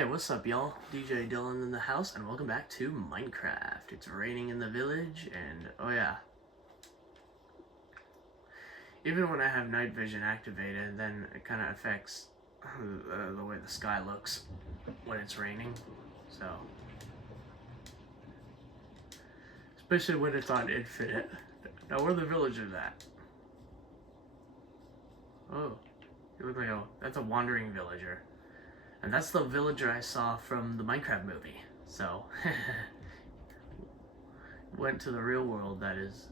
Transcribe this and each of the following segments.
Hey, what's up, y'all? DJ Dylan in the house, and welcome back to Minecraft. It's raining in the village, and oh yeah. Even when I have night vision activated, then it kind of affects the way the sky looks when it's raining. So, especially when it's on infinite. Now, where the villagers at? Oh, you look like that's a wandering villager. And that's the villager I saw from the Minecraft movie. So, went to the real world, that is.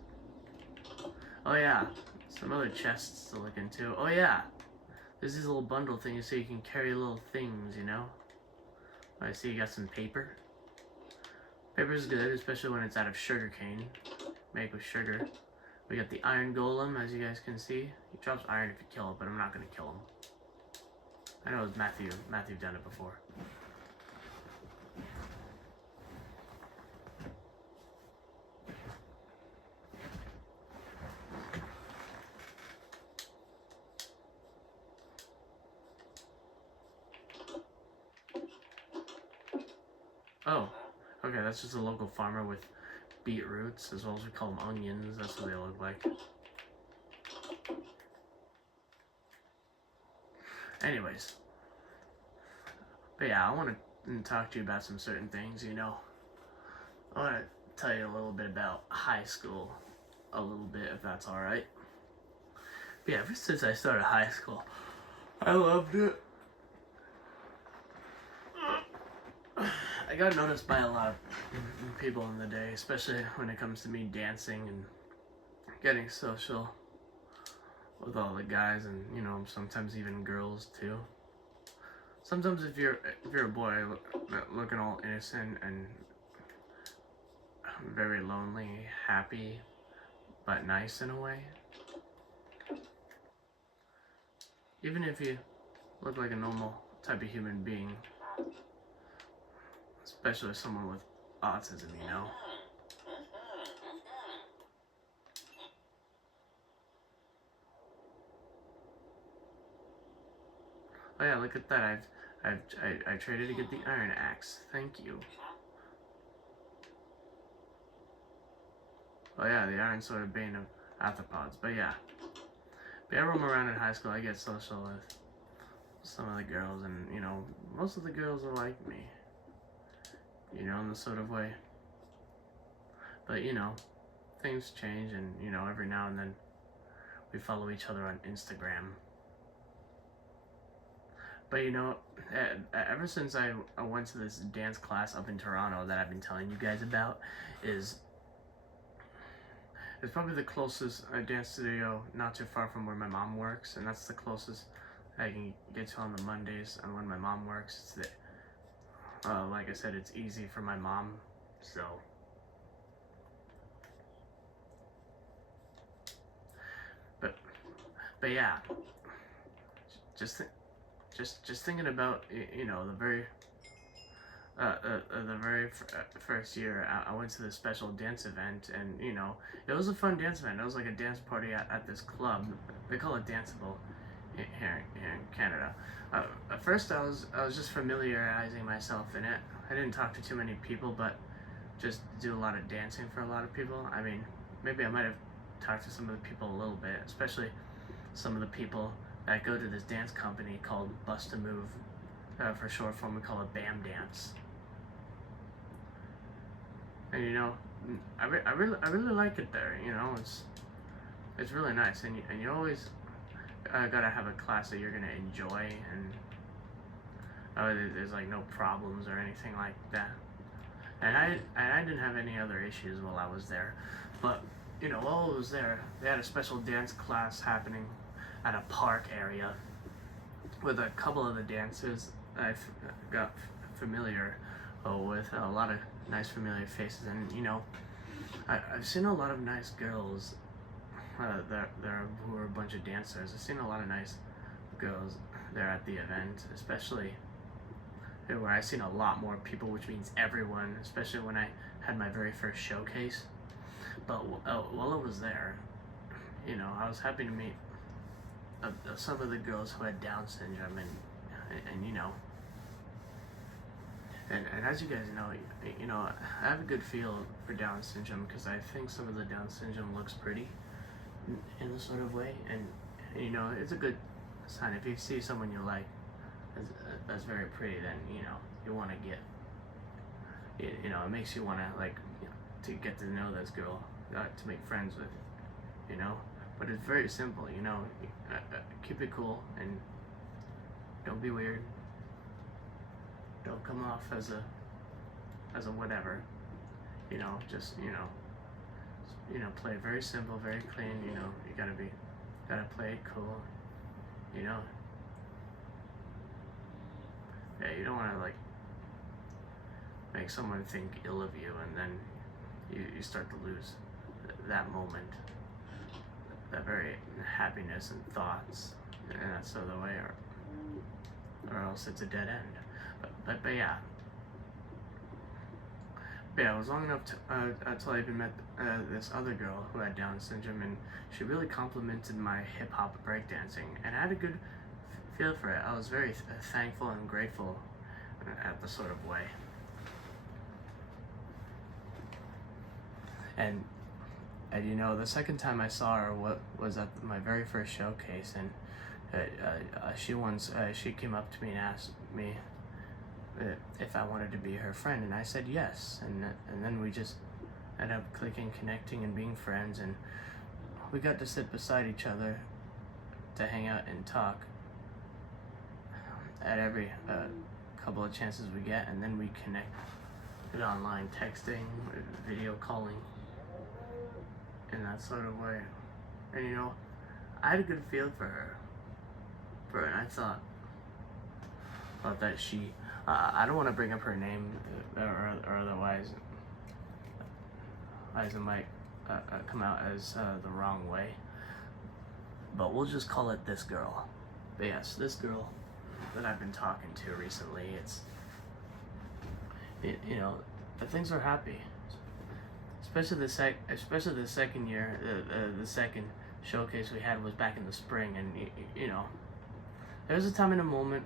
Oh yeah, some other chests to look into. Oh yeah, there's these little bundle things so you can carry little things, you know? I see you got some paper. Paper's good, especially when it's out of sugar cane. Make with sugar. We got the iron golem, as you guys can see. He drops iron if you kill it, but I'm not gonna kill him. I know it was Matthew. Matthew done it before. Oh, okay, that's just a local farmer with beetroots, as well as we call them onions. That's what they look like. Anyways. But yeah, I want to talk to you about some certain things, you know. I want to tell you a little bit about high school. A little bit, if that's alright. But yeah, ever since I started high school, I loved it. I got noticed by a lot of people in the day, especially when it comes to me dancing and getting social with all the guys and, you know, sometimes even girls too. Sometimes if you're a boy looking all innocent and very lonely, happy, but nice in a way, even if you look like a normal type of human being, especially someone with autism, you know. Oh yeah, look at that. I traded to get the iron axe. Thank you. Oh yeah, the iron sword of bane of arthropods. But yeah, I roam around in high school. I get social with some of the girls, and you know, most of the girls are like me. You know, in the sort of way. But you know, things change, and you know, every now and then we follow each other on Instagram. But you know, ever since I went to this dance class up in Toronto that I've been telling you guys about, it's probably the closest dance studio not too far from where my mom works, and that's the closest I can get to on the Mondays and when my mom works. It's like I said, it's easy for my mom, so. But yeah, just thinking about, you know, the very first year I went to this special dance event, and you know, it was a fun dance event. It was like a dance party at this club. They call it Danceable here in Canada. At first I was just familiarizing myself in it. I didn't talk to too many people, but just do a lot of dancing for a lot of people. I mean, maybe I might have talked to some of the people a little bit, especially some of the people that go to this dance company called Bust a Move. For short form, we call it BAM Dance. And you know, I really like it there. You know, it's really nice, and you always gotta have a class that you're gonna enjoy, and there's like no problems or anything like that. And I didn't have any other issues while I was there, but you know, while I was there, they had a special dance class happening at a park area with a couple of the dancers I got familiar with, a lot of nice familiar faces, and you know, I've seen a lot of nice girls there who are a bunch of dancers. I've seen a lot of nice girls there at the event, especially where I've seen a lot more people, which means everyone, especially when I had my very first showcase. But while I was there, you know, I was happy to meet some of the girls who had Down syndrome, and you know, And as you guys know, I have a good feel for Down syndrome because I think some of the Down syndrome looks pretty in a sort of way, and it's a good sign if you see someone you like that's very pretty, then you want to get it makes you want to like to get to know this girl, to make friends with, but it's very simple, keep it cool and don't be weird, don't come off as a whatever, just play it very simple, very clean, you gotta play it cool, yeah, you don't want to like make someone think ill of you, and then you start to lose that moment, that very happiness and thoughts, and that's the other way, or else it's a dead end. But yeah. But yeah, it was long enough until I even met this other girl who had Down syndrome, and she really complimented my hip hop breakdancing, and I had a good feel for it. I was very thankful and grateful at the sort of way. And the second time I saw her was at my very first showcase, and she came up to me and asked me if I wanted to be her friend, and I said yes, and then we just ended up clicking, connecting, and being friends, and we got to sit beside each other to hang out and talk at every couple of chances we get, and then we connected online, texting, video calling, in that sort of way. And I had a good feel for her, and I thought that she, I don't want to bring up her name or otherwise it might come out as the wrong way, but we'll just call it this girl. But yes, this girl that I've been talking to recently, things are happy. Especially the second year, the second showcase we had was back in the spring, and there was a time in a moment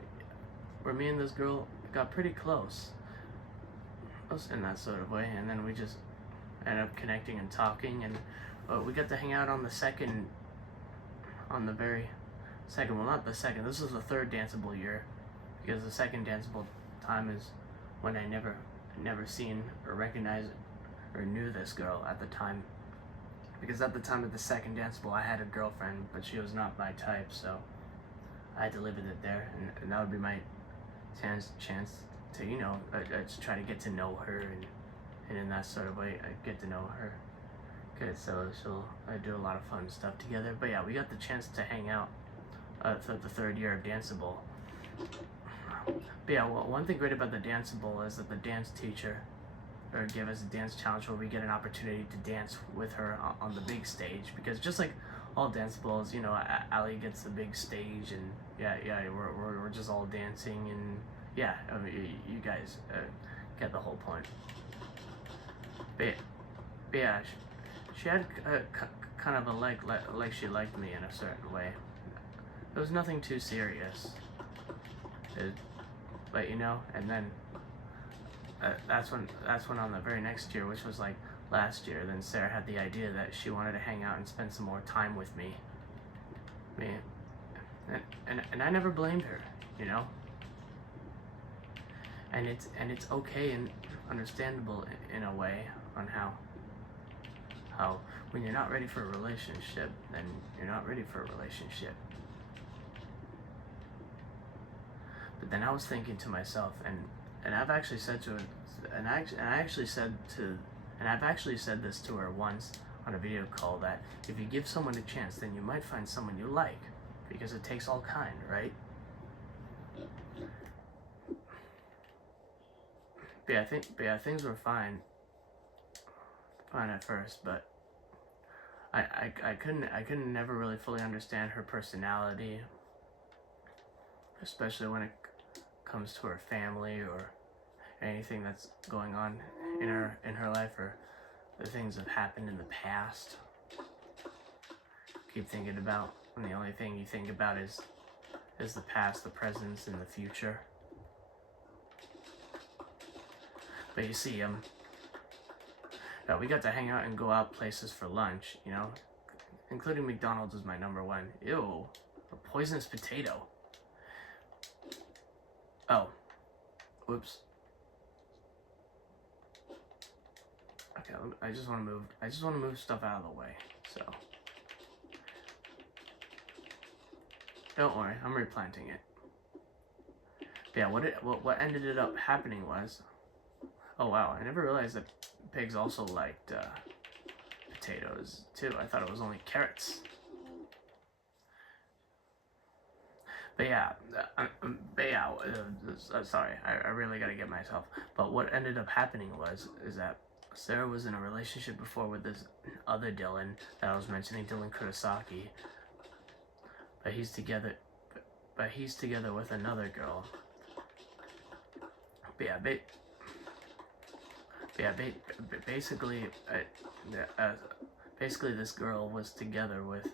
where me and this girl got pretty close, in that sort of way, and then we just ended up connecting and talking, and we got to hang out on the very second, well, not the second, this was the third danceable year, because the second danceable time is when I never seen or recognized or knew this girl at the time, because at the time of the second danceable I had a girlfriend, but she was not my type, so I had to live with it there, and that would be my chance to to try to get to know her, and in that sort of way I get to know her. Good, so I do a lot of fun stuff together. But yeah, we got the chance to hang out for the third year of Danceable. But yeah, well, one thing great about the Danceable is that the dance teacher gave us a dance challenge where we get an opportunity to dance with her on the big stage, because just like all Danceables, Ali gets the big stage, and we're just all dancing, and yeah, I mean, you guys get the whole point. But yeah, she had kind of a like she liked me in a certain way. It was nothing too serious, but and then that's when on the very next year, which was like last year, then Sarah had the idea that she wanted to hang out and spend some more time with me. And I never blamed her, And it's okay and understandable in a way on how when you're not ready for a relationship, then you're not ready for a relationship. But then I was thinking to myself, and I've actually said to her, and I've actually said this to her once on a video call, that if you give someone a chance, then you might find someone you like, because it takes all kind, right? But yeah, things were fine at first, but I couldn't never really fully understand her personality, especially when it comes to her family or anything that's going on in her life, or the things that have happened in the past. Keep thinking about when the only thing you think about is the past, the present, and the future. But you see, we got to hang out and go out places for lunch, you know, including McDonald's was my number one. Ew, a poisonous potato. Oh, whoops. Okay, I just want to move stuff out of the way. So, don't worry, I'm replanting it. But yeah, what ended up happening was, oh wow, I never realized that pigs also liked potatoes too. I thought it was only carrots. But yeah, sorry, I really gotta get myself. But what ended up happening is that Sarah was in a relationship before with this other Dylan that I was mentioning, Dylan Kurosaki. But he's together with another girl. But yeah, basically, this girl was together with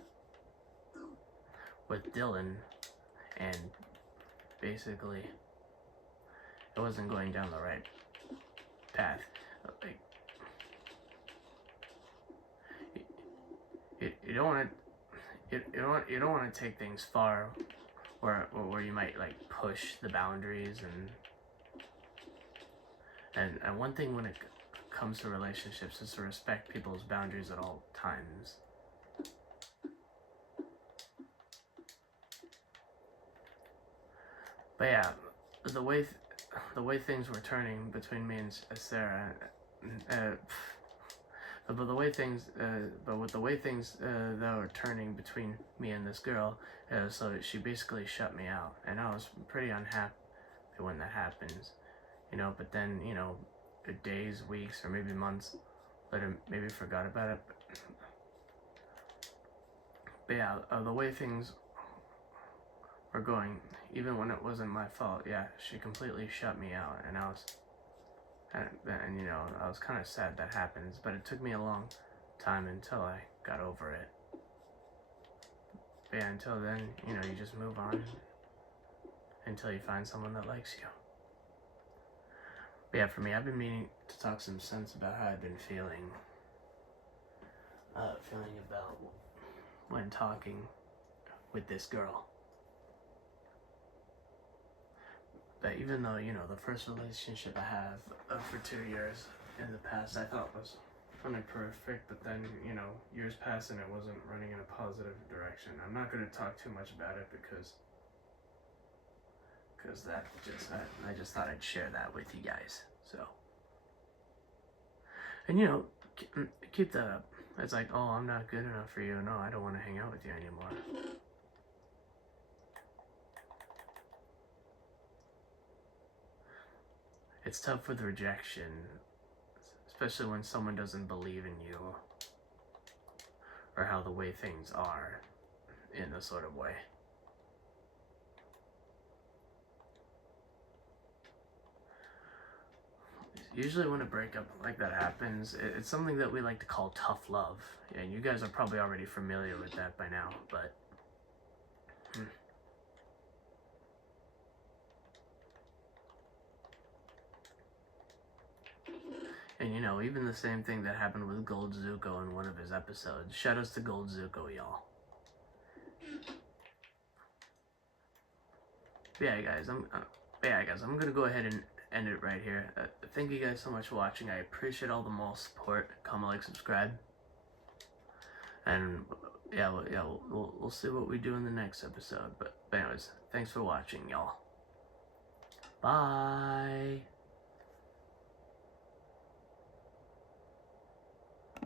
Dylan, and basically, it wasn't going down the right path. Like, you don't want to take things far, where you might like push the boundaries and one thing when it comes to relationships is to respect people's boundaries at all times. But yeah, the way things were turning between me and Sarah, but with the way things that were turning between me and this girl, so she basically shut me out, and I was pretty unhappy when that happens, you know. But then, you know, days, weeks, or maybe months later, maybe forgot about it. But yeah, the way things were going, even when it wasn't my fault, yeah, she completely shut me out, and you know, I was kind of sad that happens, but it took me a long time until I got over it. But yeah, until then, you know, you just move on until you find someone that likes you. But yeah, for me, I've been meaning to talk some sense about how I've been feeling about when talking with this girl. But even though, you know, the first relationship I have for 2 years in the past I thought was running perfect, but then, you know, years passed and it wasn't running in a positive direction. I'm not going to talk too much about it because I just thought I'd share that with you guys. So, and you know, keep that up. It's like, oh, I'm not good enough for you. No, I don't want to hang out with you anymore. It's tough with rejection, especially when someone doesn't believe in you or how the way things are in a sort of way. Usually when a breakup like that happens, it's something that we like to call tough love. Yeah, and you guys are probably already familiar with that by now, but and you know, even the same thing that happened with Gold Zuko in one of his episodes. Shoutouts to Gold Zuko, y'all. But yeah, guys, I'm gonna go ahead and end it right here. Thank you guys so much for watching. I appreciate all the mall support. Comment, like, subscribe, and yeah, we'll see what we do in the next episode. But anyways, thanks for watching, y'all. Bye.